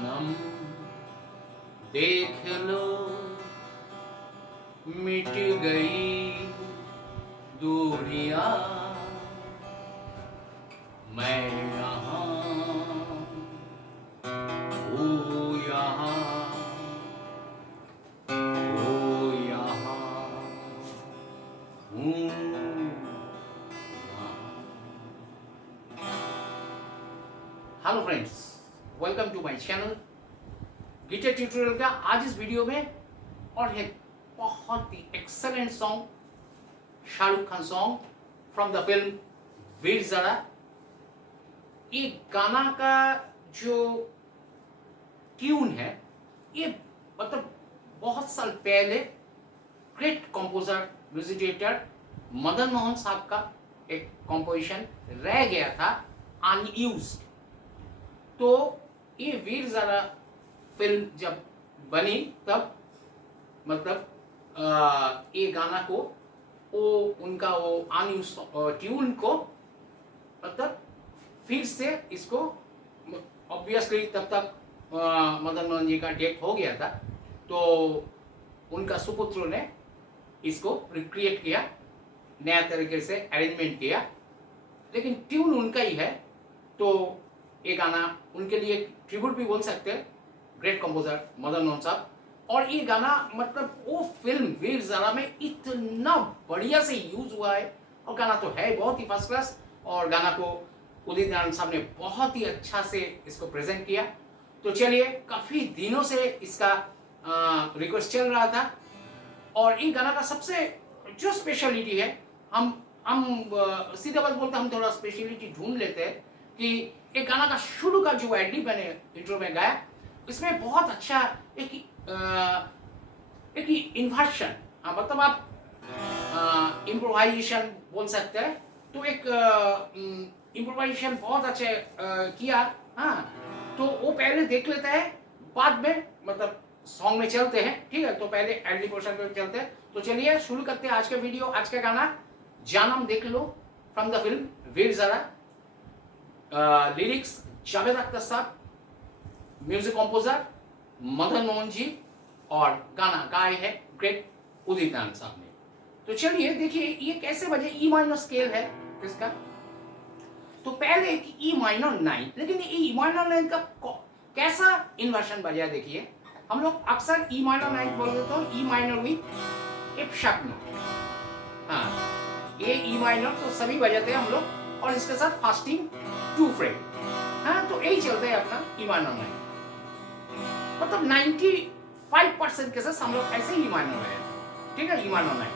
जानम देख लो मिट गई दूरियां, मैं यहाँ हूँ यहाँ, वो यहाँ हूँ यहाँ। Hello friends, welcome to my channel guitar tutorial का आज इस वीडियो में और एक बहुत ही excellent song, Shahrukh Khan song from the film Veer Zaara. ये गाना का जो ट्यून है ये मतलब बहुत साल पहले great composer music director Madan Mohan साहब का एक कंपोजिशन रह गया था अनयूज्ड। तो ये वीर ज़ारा फिल्म जब बनी तब मतलब ये गाना को उनका वो अनयूज ट्यून को मतलब फिर से इसको ऑब्वियसली तब तक मदन मोहन जी का डेथ हो गया था, तो उनका सुपुत्रों ने इसको रिक्रिएट किया, नया तरीके से अरेंजमेंट किया, लेकिन ट्यून उनका ही है। तो ये गाना उनके लिए ट्रिब्यूट भी बोल सकते हैं, ग्रेट कंपोजर मदन मोहन साहब। और ये गाना मतलब वो फिल्म वीर ज़ारा में इतना बढ़िया से यूज हुआ है, और गाना तो है बहुत ही फर्स्ट क्लास, और गाना को उदित नारायण साहब ने बहुत ही अच्छा से इसको प्रेजेंट किया। तो चलिए, काफ़ी दिनों से इसका रिक्वेस्ट चल रहा था, और ये गाना का सबसे जो स्पेशलिटी है, हम सीधे बात बोलते हैं, हम थोड़ा स्पेशलिटी ढूंढ लेते हैं कि एक गाना का शुरू का जो एडलिब मैंने इंट्रो में गाया, इसमें बहुत अच्छा एक इन्वर्शन, मतलब आप इम्प्रोवाइजेशन बोल सकते हैं। तो एक इम्प्रोवाइजेशन बहुत अच्छे किया। हाँ, तो वो पहले देख लेते हैं, बाद में मतलब सॉन्ग में चलते हैं, ठीक है। तो पहले एडलिब पोर्शन पे चलते हैं। तो चलिए शुरू करते हैं आज का वीडियो। आज का गाना जानम देख लो from the film Veer Zaara. Lyrics Javed Akhtar साहब, म्यूजिक कंपोजर मदन मोहन जी, और गाना गाए है ग्रेट उदित नारायण साहब ने। तो चलिए देखिए ये कैसे बजे। ई माइनर स्केल है इसका। तो पहले एक ई माइनर 9, लेकिन ई माइनर 9 का कैसा इन्वर्शन बजा देखिए। हम लोग अक्सर ई माइनर 9 बोलते तो E minor with F sharp note. हाँ, ये ई माइनर तो सभी बजाते हैं हम लोग, और इसके साथ फास्टिंग 2 फ्रेट। हाँ, तो यही चलता है अपना ई माइनर 9। मतलब 95% केसेस हम लोग ऐसे ही माइनर में है, ठीक है, ई माइनर 9।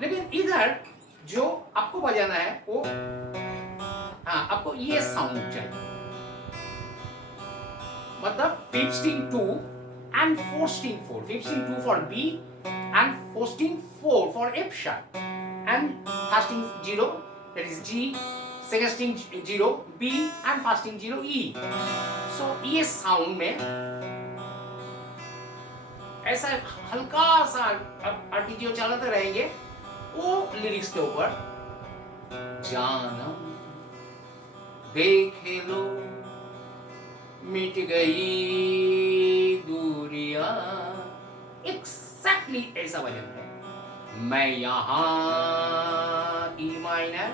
लेकिन इधर जो आपको बजाना है वो, हाँ, आपको ये साउंड चाहिए, मतलब 5 string 2 and 4 string 4, 5 string 2 for B and 4 string 4 for F sharp, and first string 0 that is G, second string 0 B and first string 0 E. So ये साउंड में ऐसा हल्का सा आर्टिजियो चलाते रहेंगे वो लिरिक्स के ऊपर। जानम देख लो मिट गई दूरियां, एक्जैक्टली ऐसा वजन है। मैं यहाँ ई माइनर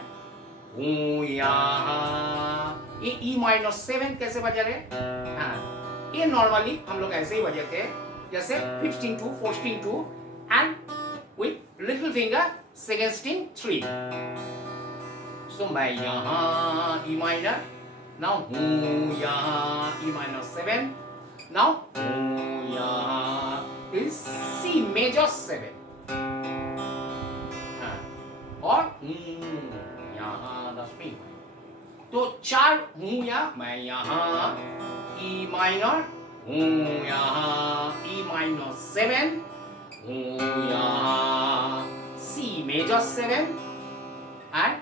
हूँ यहाँ। ये ई माइनर 7 कैसे बजा रहे? हाँ, ये नॉर्मली हम लोग ऐसे ही बजाते हैं, जैसे 5 string 2, 4 string 2 and with little finger second string 3. So मैं यहाँ E minor, now हूँ यहाँ E minor 7, now हूँ यहाँ is C major 7, हाँ, और हूँ यहाँ 10 तो 4 हूँ यहाँ, मैं यहाँ E minor हूँ यहाँ E minor 7, हूँ यहाँ C major 7 and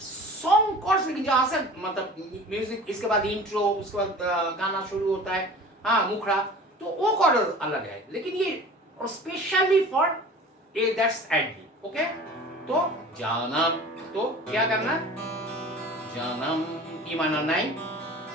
song chords. लेकिन जहाँ से मतलब म्यूजिक, इसके बाद इंट्रो, उसके बाद गाना शुरू होता है, हाँ, मुखड़ा, तो वो कॉर्ड अलग है। लेकिन ये specially for a that's adlib, okay. तो जानम, तो क्या करना, जानम E minor 9,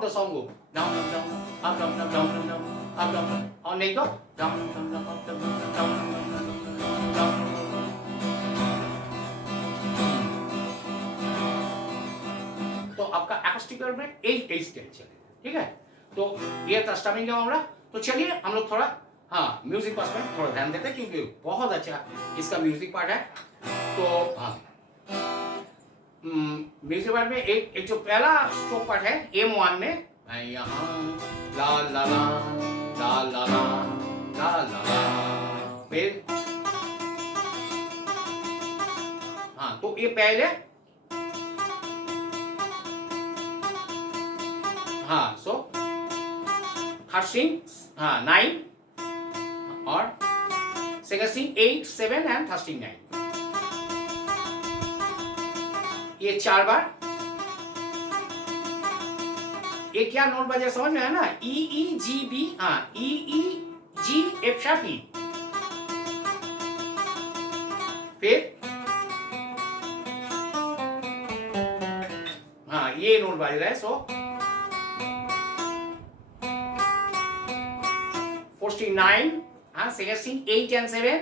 of the song हो down down up down down down down up down, और नहीं तो down down up down down. तो आपका एक्रोस्टिक में यही स्केल चलेगा, ठीक है। तो ये था स्टमिंग का मामला। तो चलिए हम लोग थोड़ा म्यूजिक पार्ट में थोड़ा ध्यान देते हैं, क्योंकि बहुत अच्छा इसका म्यूजिक पार्ट है। तो म्यूजिक पार्ट में एक जो पहला स्ट्रोक पार्ट है M1 में, मैं यहाँ ला ला ला ला ला ला ला ला ला, फिर तो ये पहले सो थर्ड स्ट्रिंग 9 और second string 8 7 and third string 9, ये 4 बार। ये क्या नोट बजा समझ में है ना, E E G B, E E G F sharp E, फिर ये नोट बज रहा है। सो 49 second string 8 and 7,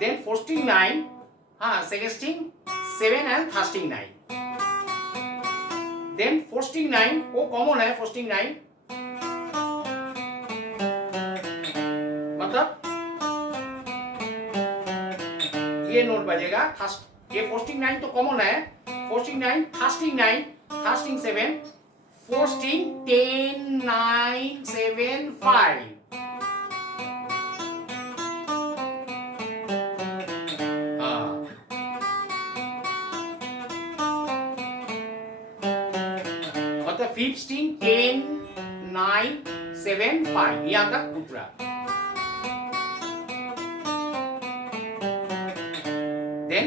then 49 second string 7 and third string 9, then 49 वो कॉमन है 49, मतलब ये नोट बजेगा थर्स्ट, ये 49 तो कॉमन है, 49 third string 9 third string 7 fourth string 10 9 7 5, मतलब फिफ्थ स्ट्रिंग 10 9 7 5 यहाँ तक उतरा। देन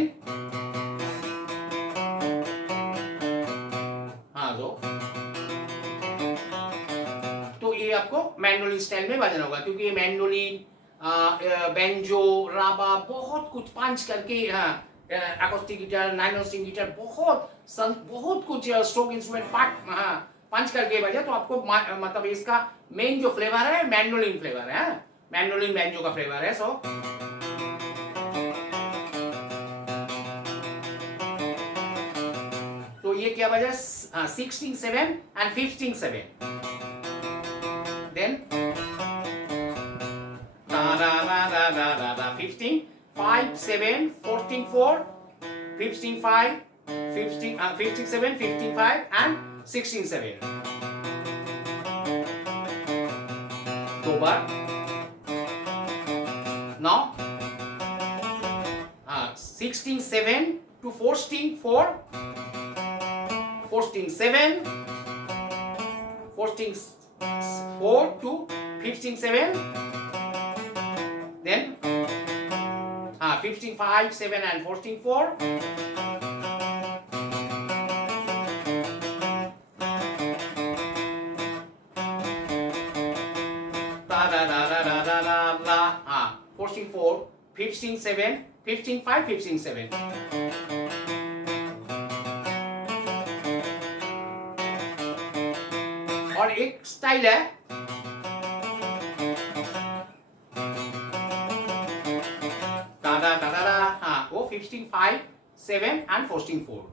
तो ये आपको मैंडोलिन स्टाइल में बजाना होगा, क्योंकि ये मैंडोलिन बेंजो राबा बहुत कुछ पंच करके एक्रोस्टिक गिटार 9 स्ट्रिंग गिटार बहुत कुछ स्ट्रोक इंस्ट्रूमेंट पार्ट पंच करके बजा। तो आपको मतलब इसका मेन जो फ्लेवर है मैंडोलिन फ्लेवर है, मैंडोलिन बेंजो का फ्लेवर है। सो तो ये क्या बजा 16 7 एंड 15 7, देन 15 5 7 14 4 15 5 15 7 15 5 and 16 7, दो बार। now 16 7 to 14 4 14 7 14 4 to 15 7, then 15 5 7 and 14 4, da da da da da da da 14 4 15 7 15 5 15 7, और एक स्टाइल है da da da da da वो 15 5 7 and 14 4।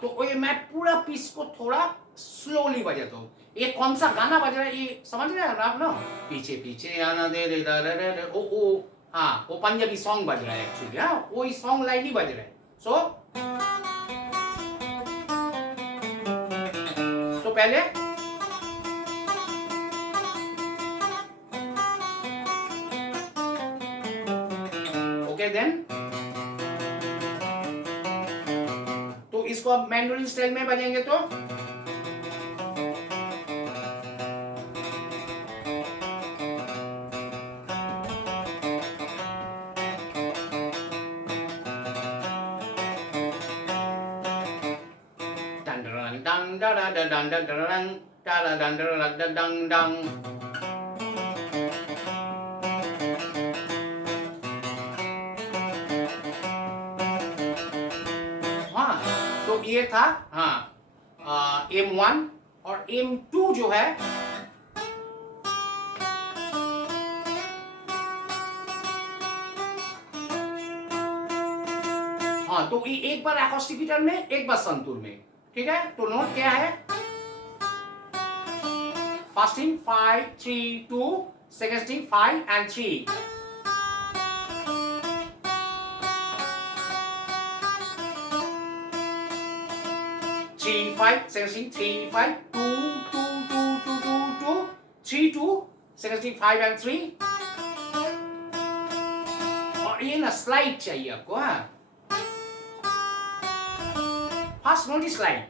तो ये मैं पूरा पीस को थोड़ा स्लोली बजाता हूँ। ये कौन सा गाना बज रहा है ये समझ रहे हैं आप ना, पीछे पीछे आना दे रे दा रे रे ओ वो पंजाबी सॉन्ग बज रहा है एक्चुअली, वो इस सॉन्ग लाइन ही बज रहा है। सो पहले ओके, देन तो इसको अब मैंडोलिन स्टाइल में बजेंगे तो dang da da da dang da da dang da da dang da da dang dang। तो ये था हाँ M1 और M2 जो है हाँ, तो एक बार एकॉस्टिक गिटार में, एक बार संतूर में, ठीक है। तो नोट क्या है, first string 5 3 2, second string 5 and 3, three five, second string 3 5 2 2 2 2 2 2 3 2, second string 5 and 3, और ये ना स्लाइड चाहिए आपको। हाँ, फर्स्ट नोट स्लाइड,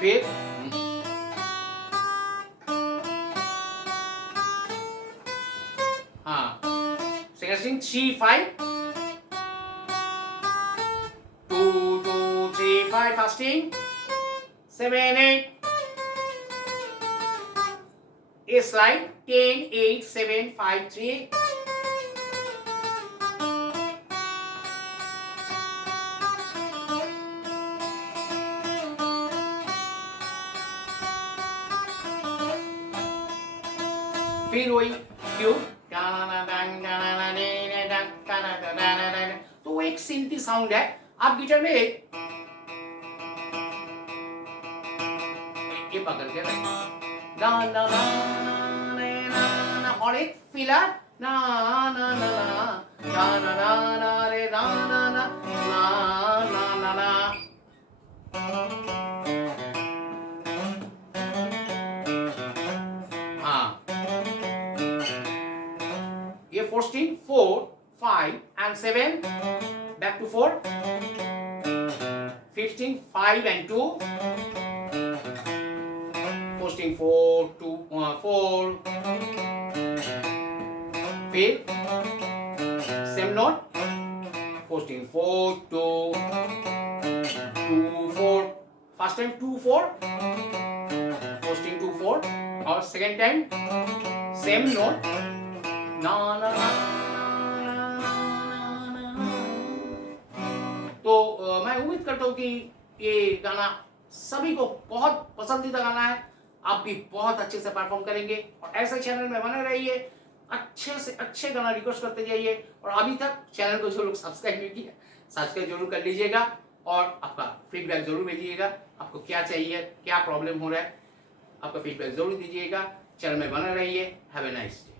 फिर हाँ second string 3 5 2 2 3 5, first string 7 8, A slide 10 8 7 5 3, फिर वही क्यू, तो वो एक सिंथी साउंड है। आप गिटार में ये पकड़ के ना ना ना ना ना, और एक फिलर ना ना ना ना ना ना ना रे ना ना ना ना ना ना, हाँ ये 4 string 4 5 and 7, back to 4, 5 string 5 and 2, 4 string 4 2 4, फिर same note, 4 string 4 2 2 4, first time 2 4, 4 string 2 4, और second time same note ना ना ना। तो मैं उम्मीद करता हूँ कि ये गाना सभी को बहुत पसंदीदा गाना है, आप भी बहुत अच्छे से परफॉर्म करेंगे, और ऐसे चैनल में बने रहिए, अच्छे से अच्छे गाना रिक्वेस्ट करते जाइए, और अभी तक चैनल को जो लोग सब्सक्राइब नहीं किया सब्सक्राइब जरूर कर लीजिएगा, और आपका फीडबैक जरूर भेजिएगा, आपको क्या चाहिए, क्या प्रॉब्लम हो रहा है, आपका फीडबैक जरूर दीजिएगा। चैनल में बने रहिए। Have a nice day.